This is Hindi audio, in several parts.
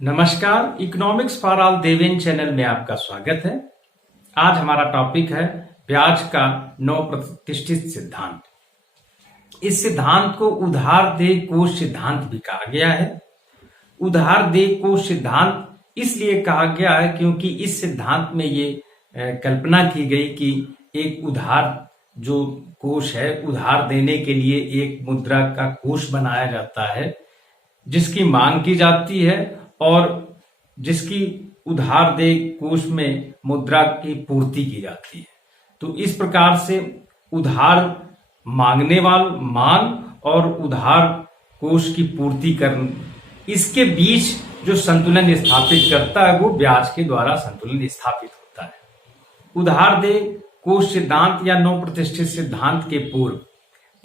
नमस्कार, economics for all Deven channel में आपका स्वागत है। आज हमारा टॉपिक है ब्याज का नौ प्रतिष्ठित सिद्धांत। इस सिद्धांत को उधार देय कोष सिद्धांत भी कहा गया है। उधार देय कोष सिद्धांत इसलिए कहा गया है क्योंकि इस सिद्धांत में ये कल्पना की गई कि एक उधार जो कोष है, उधार देने के लिए एक मुद्रा का कोष बनाया जाता है जिसकी मांग की जाती है और जिसकी उधार देय कोष में मुद्रा की पूर्ति की जाती है। तो इस प्रकार से उधार मांगने वाला मांग और उधार कोष की पूर्ति करना, इसके बीच जो संतुलन स्थापित करता है वो ब्याज के द्वारा संतुलन स्थापित होता है। उधार देय कोष सिद्धांत या नौ प्रतिष्ठित सिद्धांत के पूर्व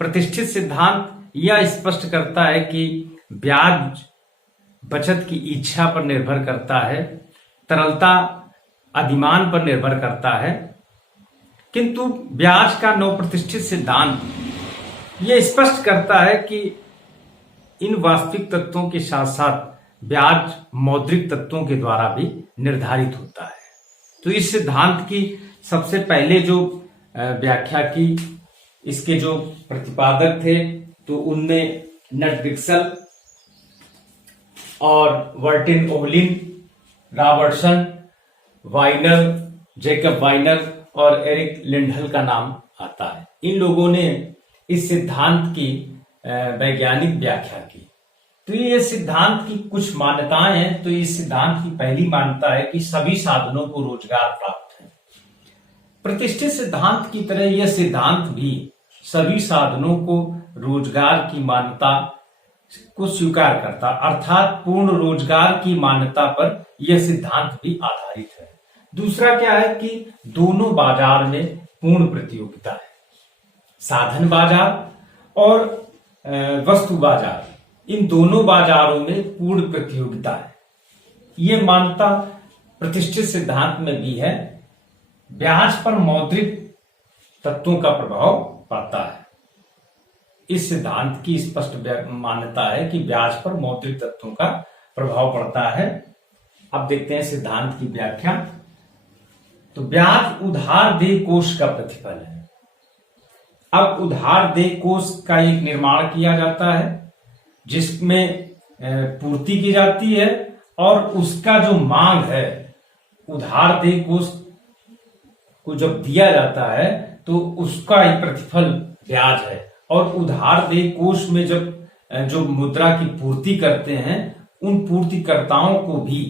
प्रतिष्ठित सिद्धांत यह स्पष्ट करता है कि ब्याज बचत की इच्छा पर निर्भर करता है, तरलता अधिमान पर निर्भर करता है, किंतु ब्याज का नौ प्रतिष्ठित सिद्धांत यह स्पष्ट करता है कि इन वास्तविक तत्वों के साथ साथ ब्याज मौद्रिक तत्वों के द्वारा भी निर्धारित होता है। तो इस सिद्धांत की सबसे पहले जो व्याख्या की, इसके जो प्रतिपादक थे तो उनमें नटविक्सल और वर्टिन ओहलिन, रॉबर्टसन, वाइनर, जेकब वाइनर और एरिक लिंडल का नाम आता है। इन लोगों ने इस सिद्धांत की वैज्ञानिक व्याख्या की। तो ये सिद्धांत की कुछ मान्यताएं हैं। तो इस सिद्धांत की पहली मान्यता है कि सभी साधनों को रोजगार प्राप्त है। प्रतिष्ठित सिद्धांत की तरह यह सिद्धांत भी सभी साधनों को रोजगार की मान्यता को स्वीकार करता, अर्थात पूर्ण रोजगार की मान्यता पर यह सिद्धांत भी आधारित है। दूसरा क्या है कि दोनों बाजार में पूर्ण प्रतियोगिता है। साधन बाजार और वस्तु बाजार, इन दोनों बाजारों में पूर्ण प्रतियोगिता है। यह मान्यता प्रतिष्ठित सिद्धांत में भी है। ब्याज पर मौद्रिक तत्वों का प्रभाव पड़ता है। इस सिद्धांत की स्पष्ट मान्यता है कि ब्याज पर मौद्रिक तत्वों का प्रभाव पड़ता है। अब देखते हैं सिद्धांत की व्याख्या। तो ब्याज उधार देय कोष का प्रतिफल है। अब उधार देय कोष का एक निर्माण किया जाता है जिसमें पूर्ति की जाती है और उसका जो मांग है, उधार देय कोष को जब दिया जाता है तो उसका ही प्रतिफल ब्याज है। और उधार देय कोष में जब जो मुद्रा की पूर्ति करते हैं, उन पूर्तिकर्ताओं को भी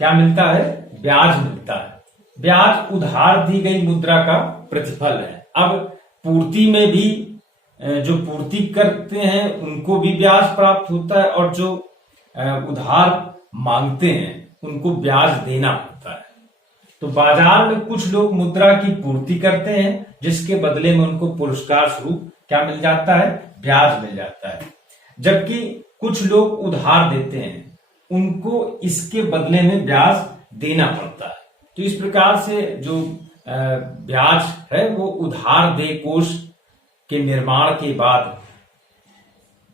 क्या मिलता है? ब्याज मिलता है। ब्याज उधार दी गई मुद्रा का प्रतिफल है। अब पूर्ति में भी जो पूर्ति करते हैं उनको भी ब्याज प्राप्त होता है और जो उधार मांगते हैं उनको ब्याज देना होता है। तो बाजार में कुछ लोग मुद्रा की पूर्ति करते हैं जिसके बदले में उनको पुरस्कार स्वरूप क्या मिल जाता है? ब्याज मिल जाता है। जबकि कुछ लोग उधार देते हैं, उनको इसके बदले में ब्याज देना पड़ता है। तो इस प्रकार से जो ब्याज है वो उधार देय कोष के निर्माण के बाद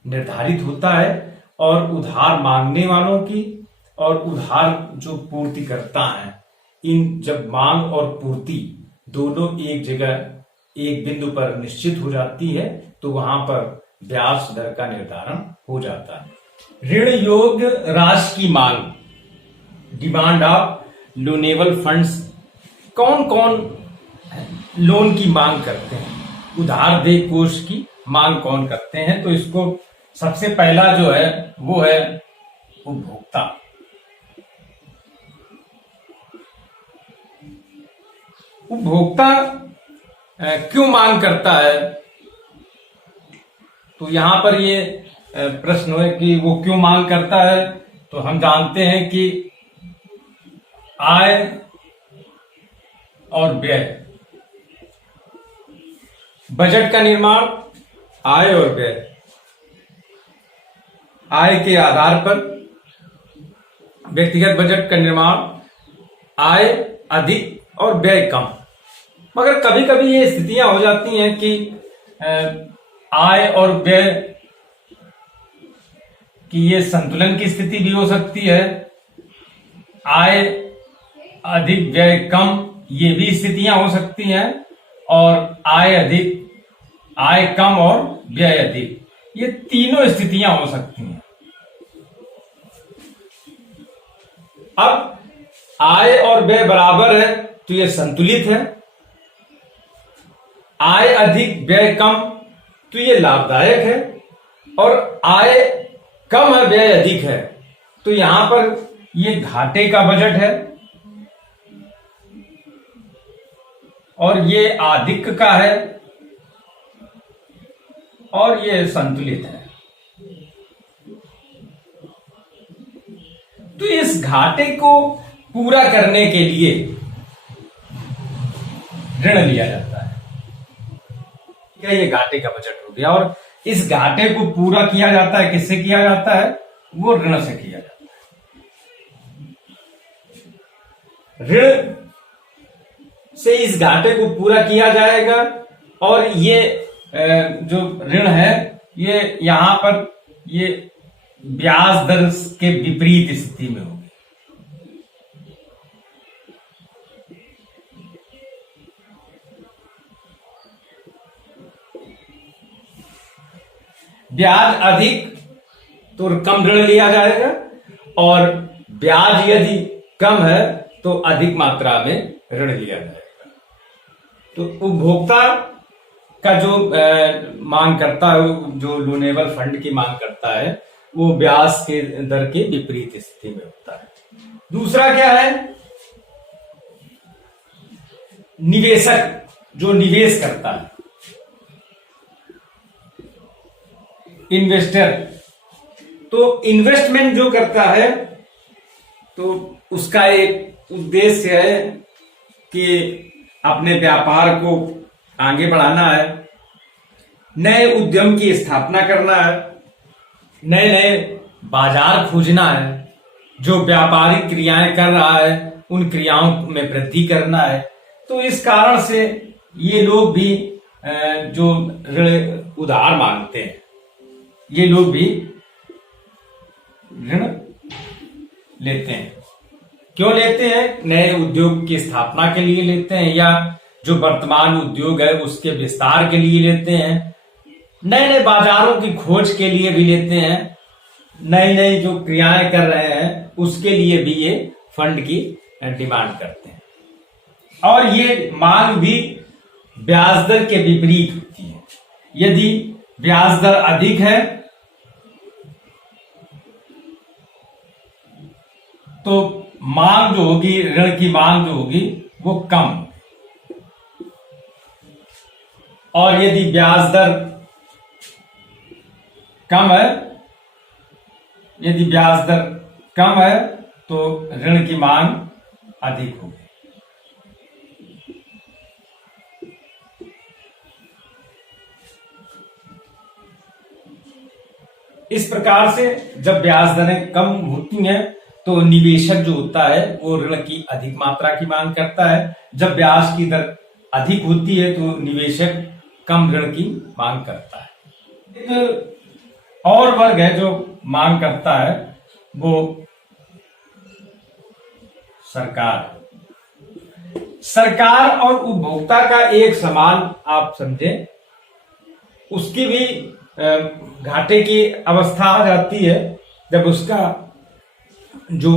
निर्धारित होता है और उधार मांगने वालों की और उधार जो पूर्ति करता है, इन जब मांग और पूर्ति दोनों एक जगह एक बिंदु पर निश्चित हो जाती है तो वहां पर ब्याज दर का निर्धारण हो जाता है। ऋण योग्य राशि की मांग, डिमांड ऑफ लोनेबल फंड्स। कौन कौन लोन की मांग करते हैं? उधार देय कोष की मांग कौन करते हैं? तो इसको सबसे पहला जो है वो है उपभोक्ता। उपभोक्ता क्यों मांग करता है? तो यहां पर ये प्रश्न है कि वो क्यों मांग करता है। तो हम जानते हैं कि आय और व्यय, बजट का निर्माण आय और व्यय, आय के आधार पर व्यक्तिगत बजट का निर्माण, आय अधिक और व्यय कम। मगर कभी कभी ये स्थितियां हो जाती हैं कि आय और व्यय कि ये संतुलन की स्थिति भी हो सकती है, आय अधिक व्यय कम, ये भी स्थितियां हो सकती हैं, और आय कम और व्यय अधिक, ये तीनों स्थितियां हो सकती हैं। अब आय और व्यय बराबर है तो ये संतुलित है, आय अधिक व्यय कम तो ये लाभदायक है, और आय कम है व्यय अधिक है तो यहां पर ये घाटे का बजट है, और ये आधिक्य का है, और ये संतुलित है। तो इस घाटे को पूरा करने के लिए ऋण लिया जाता है। क्या ये घाटे का बजट हो गया, और इस घाटे को पूरा किया जाता है, किससे किया जाता है? वो ऋण से किया जाता है। ऋण से इस घाटे को पूरा किया जाएगा, और ये जो ऋण है ये यहां पर ये ब्याज दर के विपरीत स्थिति में होगी। ब्याज अधिक तो कम ऋण लिया जाएगा, और ब्याज यदि कम है तो अधिक मात्रा में ऋण लिया जाएगा। तो उपभोक्ता का जो मांग करता है, जो लोनेबल फंड की मांग करता है, वो ब्याज के दर के विपरीत स्थिति में होता है। दूसरा क्या है? निवेशक जो निवेश करता है, इन्वेस्टर, तो इन्वेस्टमेंट जो करता है तो उसका एक उद्देश्य है कि अपने व्यापार को आगे बढ़ाना है, नए उद्यम की स्थापना करना है, नए नए बाजार खोजना है, जो व्यापारिक क्रियाएं कर रहा है उन क्रियाओं में वृद्धि करना है। तो इस कारण से ये लोग भी जो ऋण उधार मांगते हैं, ये लोग भी ऋण लेते हैं। क्यों लेते हैं? नए उद्योग की स्थापना के लिए लेते हैं, या जो वर्तमान उद्योग है उसके विस्तार के लिए लेते हैं, नए नए बाजारों की खोज के लिए भी लेते हैं, नई नई जो क्रियाएं कर रहे हैं उसके लिए भी ये फंड की डिमांड करते हैं। और ये मांग भी ब्याज दर के विपरीत होती है। यदि ब्याज दर अधिक है तो मांग जो होगी, ऋण की मांग जो होगी वो कम, और यदि ब्याज दर कम है, यदि ब्याज दर कम है तो ऋण की मांग अधिक होगी। इस प्रकार से जब ब्याज दरें कम होती हैं तो निवेशक जो होता है वो ऋण की अधिक मात्रा की मांग करता है। जब ब्याज की दर अधिक होती है तो निवेशक कम ऋण की मांग करता है। एक और वर्ग है जो मांग करता है, वो सरकार। सरकार और उपभोक्ता का एक समान आप समझें, उसकी भी घाटे की अवस्था आ जाती है जब उसका जो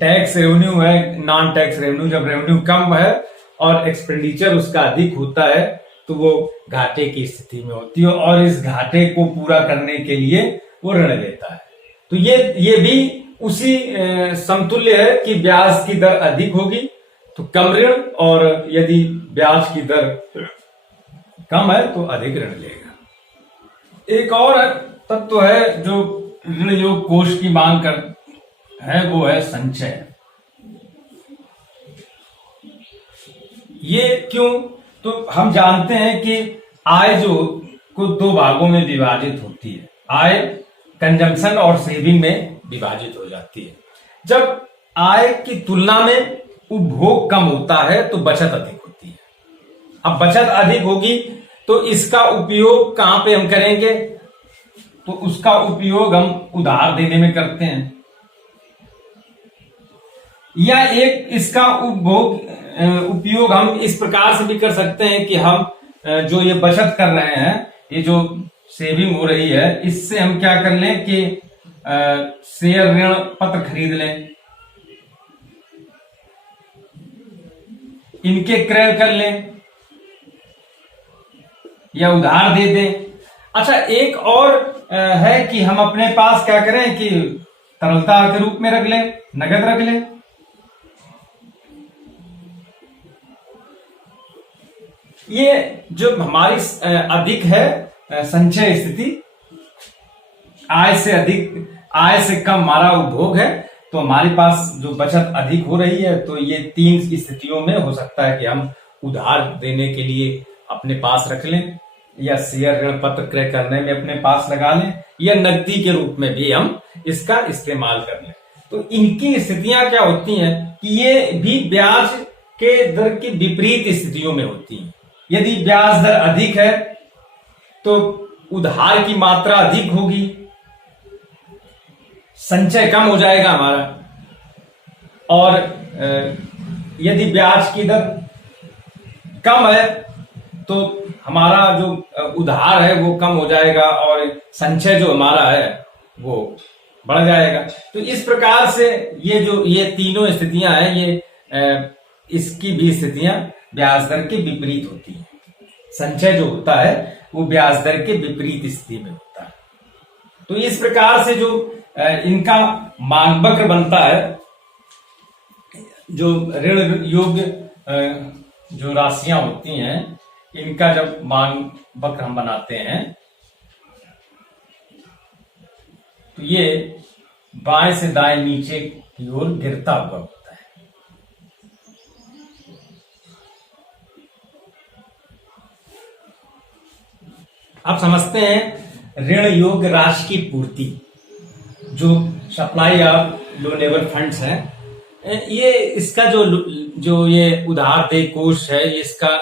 टैक्स रेवेन्यू है, नॉन टैक्स रेवेन्यू, जब रेवेन्यू कम है और एक्सपेंडिचर उसका अधिक होता है तो वो घाटे की स्थिति में होती है, और इस घाटे को पूरा करने के लिए वो ऋण लेता है। तो ये भी उसी समतुल्य है कि ब्याज की दर अधिक होगी तो कम ऋण, और यदि ब्याज की दर कम है तो अधिक ऋण लेगा। एक और तत्व है जो ऋण योग कोष की मांग कर है, वो है संचय। ये क्यों? तो हम जानते हैं कि आय जो को दो भागों में विभाजित होती है। आय कंजम्पशन और सेविंग में विभाजित हो जाती है। जब आय की तुलना में उपभोग कम होता है तो बचत अधिक होती है। अब बचत अधिक होगी तो इसका उपयोग कहां पे हम करेंगे? तो उसका उपयोग हम उधार देने में करते हैं। या एक इसका उपयोग हम इस प्रकार से भी कर सकते हैं कि हम जो ये बचत कर रहे हैं, ये जो सेविंग हो रही है, इससे हम क्या कर लें कि शेयर ऋण पत्र खरीद लें, इनके क्रय कर लें या उधार दे दें। अच्छा, एक और है कि हम अपने पास क्या करें कि तरलता के रूप में रख लें, नगद रख लें। ये जो हमारी अधिक है संचय स्थिति, आय से कम हमारा उपभोग है, तो हमारे पास जो बचत अधिक हो रही है, तो ये 3 स्थितियों में हो सकता है कि हम उधार देने के लिए अपने पास रख लें, या शेयर ऋण पत्र क्रय करने में अपने पास लगा लें, या नकदी के रूप में भी हम इसका इस्तेमाल कर लें। तो इनकी स्थितियां क्या होती हैं कि ये भी ब्याज के दर की विपरीत स्थितियों में होती हैं। यदि ब्याज दर अधिक है तो उधार की मात्रा अधिक होगी, संचय कम हो जाएगा हमारा, और यदि ब्याज की दर कम है तो हमारा जो उधार है वो कम हो जाएगा और संचय जो हमारा है वो बढ़ जाएगा। तो इस प्रकार से ये तीनों स्थितियां हैं, ये इसकी भी स्थितियां ब्याज दर के विपरीत होती हैं। संचय जो होता है वो ब्याज दर के विपरीत स्थिति में होता है। तो इस प्रकार से जो इनका मांग वक्र बनता है, जो ऋण योग्य जो राशियां होती हैं, इनका जब मांग वक्र हम बनाते हैं तो ये बाएं से दाएं नीचे की ओर गिरता हुआ होता है। आप समझते हैं ऋण योग्य राशि की पूर्ति, जो सप्लाई ऑफ लोनेबल फंड्स है, ये इसका जो ये उधार देय कोष है, इसका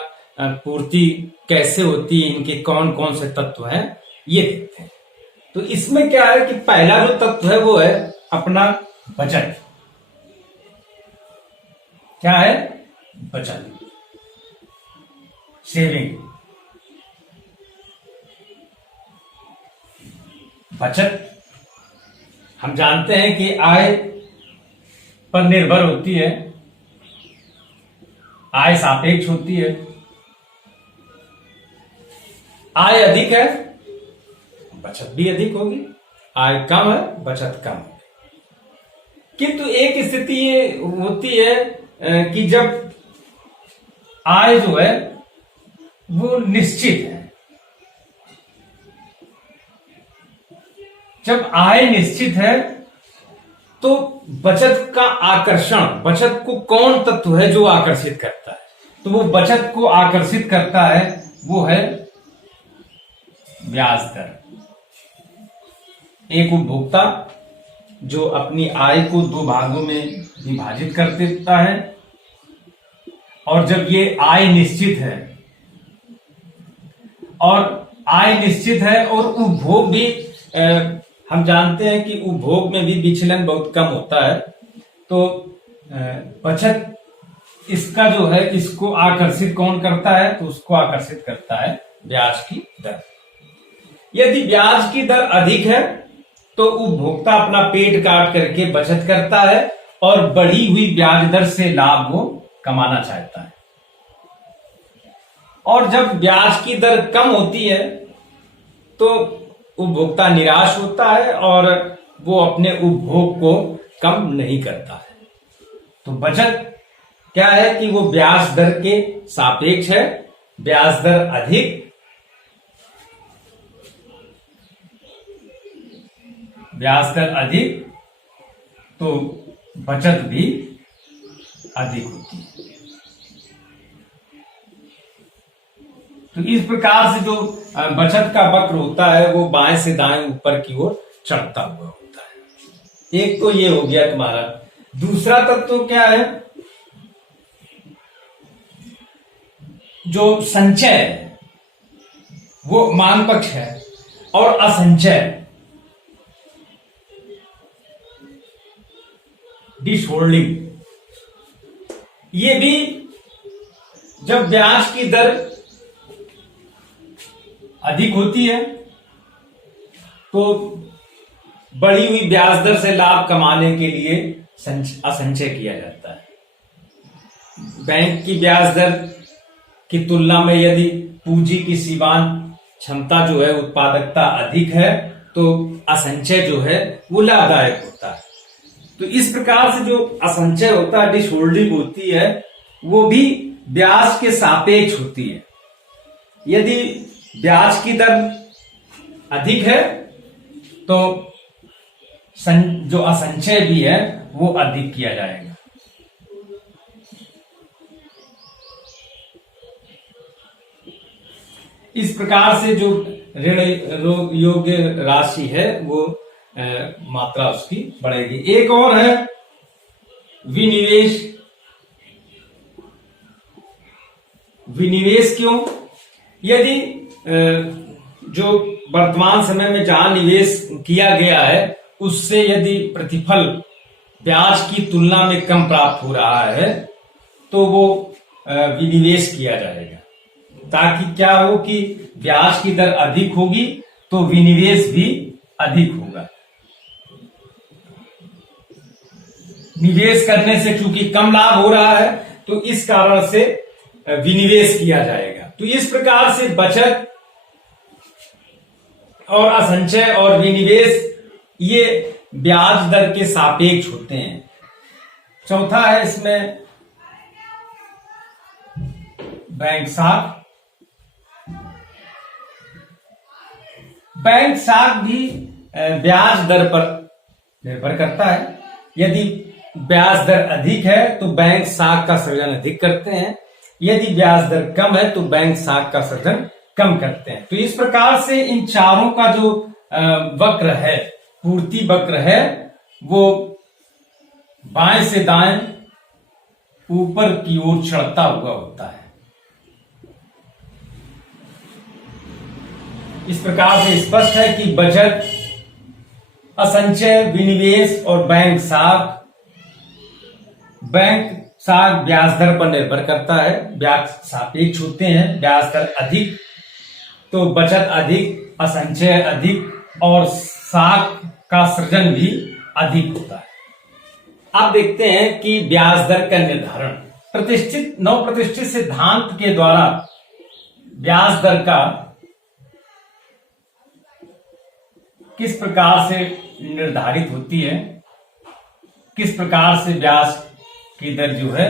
पूर्ति कैसे होती है, इनके कौन कौन से तत्व हैं, ये देखते हैं। तो इसमें क्या है कि पहला जो तत्व है वो है अपना बचत। क्या है? बचत, सेविंग। बचत हम जानते हैं कि आय पर निर्भर होती है, आय सापेक्ष होती है। आय अधिक है, बचत भी अधिक होगी, आय कम है, बचत कम होगी। किंतु एक स्थिति ये होती है कि जब आय जो है वो निश्चित है। जब आय निश्चित है तो बचत का आकर्षण, बचत को कौन तत्व है जो आकर्षित करता है? तो वो बचत को आकर्षित करता है वो है ब्याज दर। एक उपभोक्ता जो अपनी आय को 2 भागों में विभाजित कर देता है, और जब ये आय निश्चित है और उपभोग भी हम जानते हैं कि उपभोग में भी विचलन बहुत कम होता है, तो बचत इसका जो है, इसको आकर्षित कौन करता है? तो उसको आकर्षित करता है ब्याज की दर। यदि ब्याज की दर अधिक है तो उपभोक्ता अपना पेट काट करके बचत करता है और बढ़ी हुई ब्याज दर से लाभ वो कमाना चाहता है। और जब ब्याज की दर कम होती है तो उपभोक्ता निराश होता है और वो अपने उपभोग को कम नहीं करता है। तो बचत क्या है कि वो ब्याज दर के सापेक्ष है। ब्याज दर अधिक, तो बचत भी अधिक होती है। तो इस प्रकार से जो बचत का वक्र होता है वो बाएं से दाएं ऊपर की ओर चढ़ता हुआ होता है। एक तो ये हो गया तुम्हारा। दूसरा तत्व क्या है? जो संचय है वो मांग पक्ष है, और असंचय डिश होल्डिंग, ये भी जब ब्याज की दर अधिक होती है तो बढ़ी हुई ब्याज दर से लाभ कमाने के लिए असंचय किया जाता है। बैंक की ब्याज दर की तुलना में यदि पूंजी की सीमांत क्षमता जो है, उत्पादकता अधिक है, तो असंचय जो है वो लाभदायक होता है। तो इस प्रकार से जो असंचय होता है, डिश होल्डिंग होती है, वो भी ब्याज के सापेक्ष होती है। यदि ब्याज की दर अधिक है तो जो असंचय भी है वो अधिक किया जाएगा। इस प्रकार से जो ऋण योग्य राशि है वो मात्रा उसकी बढ़ेगी। एक और है विनिवेश। विनिवेश क्यों? यदि जो वर्तमान समय में जहां निवेश किया गया है उससे यदि प्रतिफल ब्याज की तुलना में कम प्राप्त हो रहा है तो वो विनिवेश किया जाएगा, ताकि क्या हो कि ब्याज की दर अधिक होगी तो विनिवेश भी अधिक होगा। निवेश करने से चूंकि कम लाभ हो रहा है तो इस कारण से विनिवेश किया जाएगा। तो इस प्रकार से बचत और असंचय और विनिवेश ये ब्याज दर के सापेक्ष होते हैं। चौथा है इसमें बैंक साख। बैंक साख भी ब्याज दर पर निर्भर करता है। यदि ब्याज दर अधिक है तो बैंक साख का सृजन अधिक करते हैं, यदि ब्याज दर कम है तो बैंक साख का सृजन कम करते हैं। तो इस प्रकार से इन चारों का जो वक्र है, पूर्ति वक्र है, वो बाएं से दाएं ऊपर की ओर चढ़ता हुआ होता है। इस प्रकार से स्पष्ट है कि बचत, असंचय, विनिवेश और बैंक साख ब्याज दर पर निर्भर करता है, ब्याज सापेक्ष होते हैं। ब्याज दर अधिक तो बचत अधिक, असंचय अधिक और साख का सृजन भी अधिक होता है। अब देखते हैं कि ब्याज दर का निर्धारण नव प्रतिष्ठित सिद्धांत के द्वारा ब्याज दर का किस प्रकार से निर्धारित होती है, किस प्रकार से ब्याज की दर जो है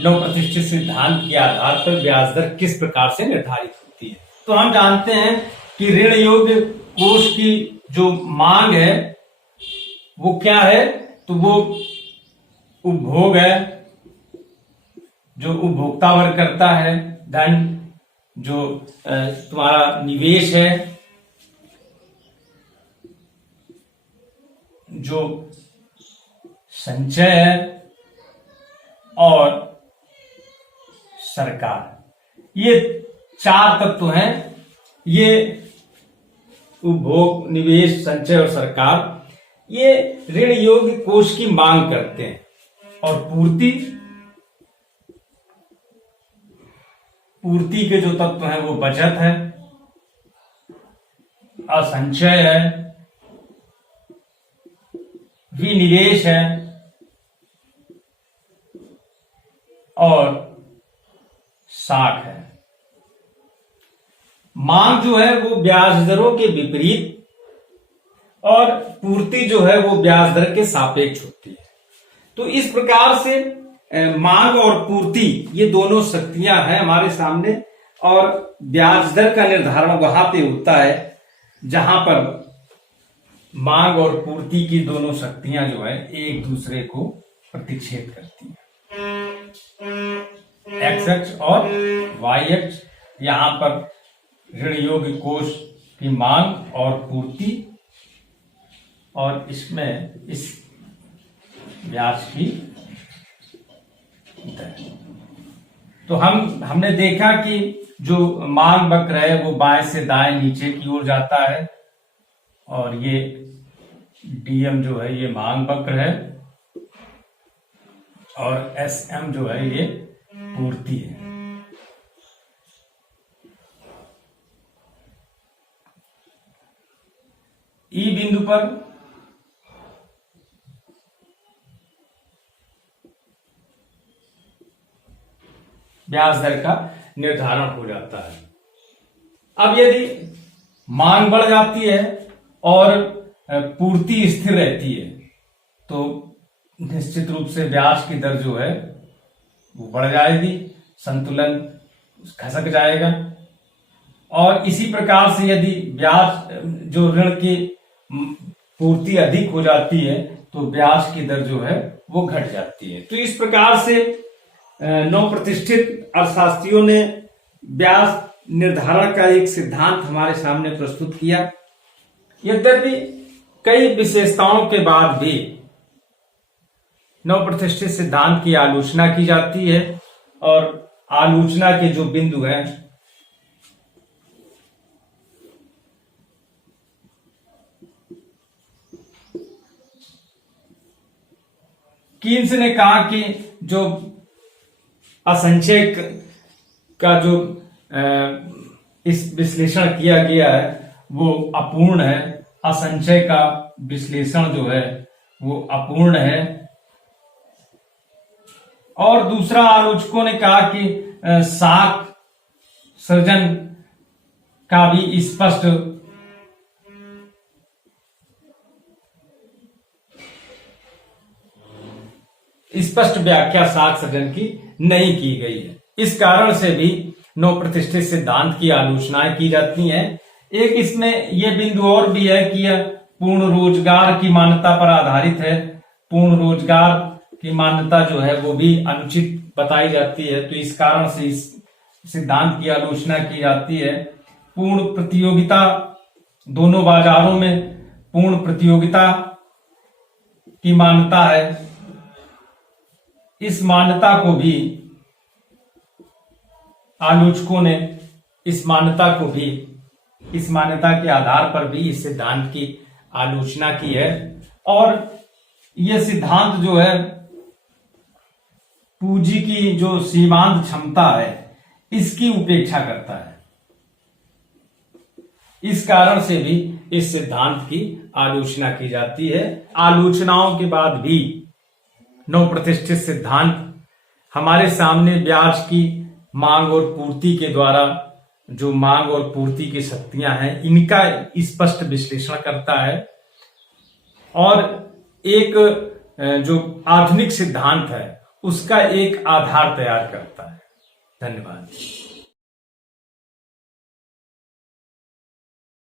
नव प्रतिष्ठित सिद्धांत के आधार पर ब्याज दर किस प्रकार से निर्धारित होती है। तो हम जानते हैं कि ऋण योग्य कोष की जो मांग है वो क्या है, तो वो उपभोग है, जो उपभोक्ता वर्ग करता है। धन जो तुम्हारा निवेश है, जो संचय है, और सरकार। ये चार तत्व हैं। ये उपभोग, निवेश, संचय और सरकार ये ऋण योग्य कोष की मांग करते हैं। और पूर्ति के जो तत्व हैं वो बचत है, असंचय है, विनिवेश है और साख है। मांग जो है वो ब्याज दरों के विपरीत और पूर्ति जो है वो ब्याज दर के सापेक्ष होती है। तो इस प्रकार से मांग और पूर्ति ये दोनों शक्तियां हैं हमारे सामने, और ब्याज दर का निर्धारण वहां पे होता है जहां पर मांग और पूर्ति की दोनों शक्तियां जो है एक दूसरे को प्रतिच्छेद करती हैं। एक्स अक्ष और वाई अक्ष, यहां पर ऋण योग्य कोष की मांग और पूर्ति, और इसमें इस ब्याज की दर। तो हमने देखा कि जो मांग वक्र है वो बाएं से दाएं नीचे की ओर जाता है, और ये डीएम जो है ये मांग वक्र है, और SM जो है ये पूर्ति है। ई बिंदु पर ब्याज दर का निर्धारण हो जाता है। अब यदि मांग बढ़ जाती है और पूर्ति स्थिर रहती है तो निश्चित रूप से ब्याज की दर जो है वो बढ़ जाएगी, संतुलन खसक जाएगा। और इसी प्रकार से यदि ब्याज जो ऋण की पूर्ति अधिक हो जाती है तो ब्याज की दर जो है वो घट जाती है। तो इस प्रकार से नवप्रतिष्ठित अर्थशास्त्रियों ने ब्याज निर्धारण का एक सिद्धांत हमारे सामने प्रस्तुत किया। यद्यपि कई विशेषताओं के बाद भी नवप्रतिष्ठित सिद्धांत की आलोचना की जाती है और आलोचना के जो बिंदु हैं कीन्स ने कहा कि जो असंचय का जो इस विश्लेषण किया गया है वो अपूर्ण है, असंचय का विश्लेषण जो है वो अपूर्ण है। और दूसरा आलोचकों ने कहा कि साख सृजन का भी स्पष्ट व्याख्या साख सृजन की नहीं की गई है। इस कारण से भी नवप्रतिष्ठित सिद्धांत की आलोचनाएं की जाती हैं। एक इसमें यह बिंदु और भी है कि यह पूर्ण रोजगार की मान्यता पर आधारित है। पूर्ण रोजगार की मान्यता जो है वो भी अनुचित बताई जाती है, तो इस कारण से इस सिद्धांत की आलोचना की जाती है। पूर्ण प्रतियोगिता, दोनों बाजारों में पूर्ण प्रतियोगिता की मान्यता है, इस मान्यता को भी आलोचकों ने इस मान्यता के आधार पर भी इस सिद्धांत की आलोचना की है। और यह सिद्धांत जो है पूंजी की जो सीमांत क्षमता है इसकी उपेक्षा करता है। इस कारण से भी इस सिद्धांत की आलोचना की जाती है। आलोचनाओं के बाद भी नवप्रतिष्ठित सिद्धांत हमारे सामने ब्याज की मांग और पूर्ति के द्वारा जो मांग और पूर्ति की शक्तियां हैं इनका स्पष्ट विश्लेषण करता है और एक जो आधुनिक सिद्धांत है उसका एक आधार तैयार करता है। धन्यवाद।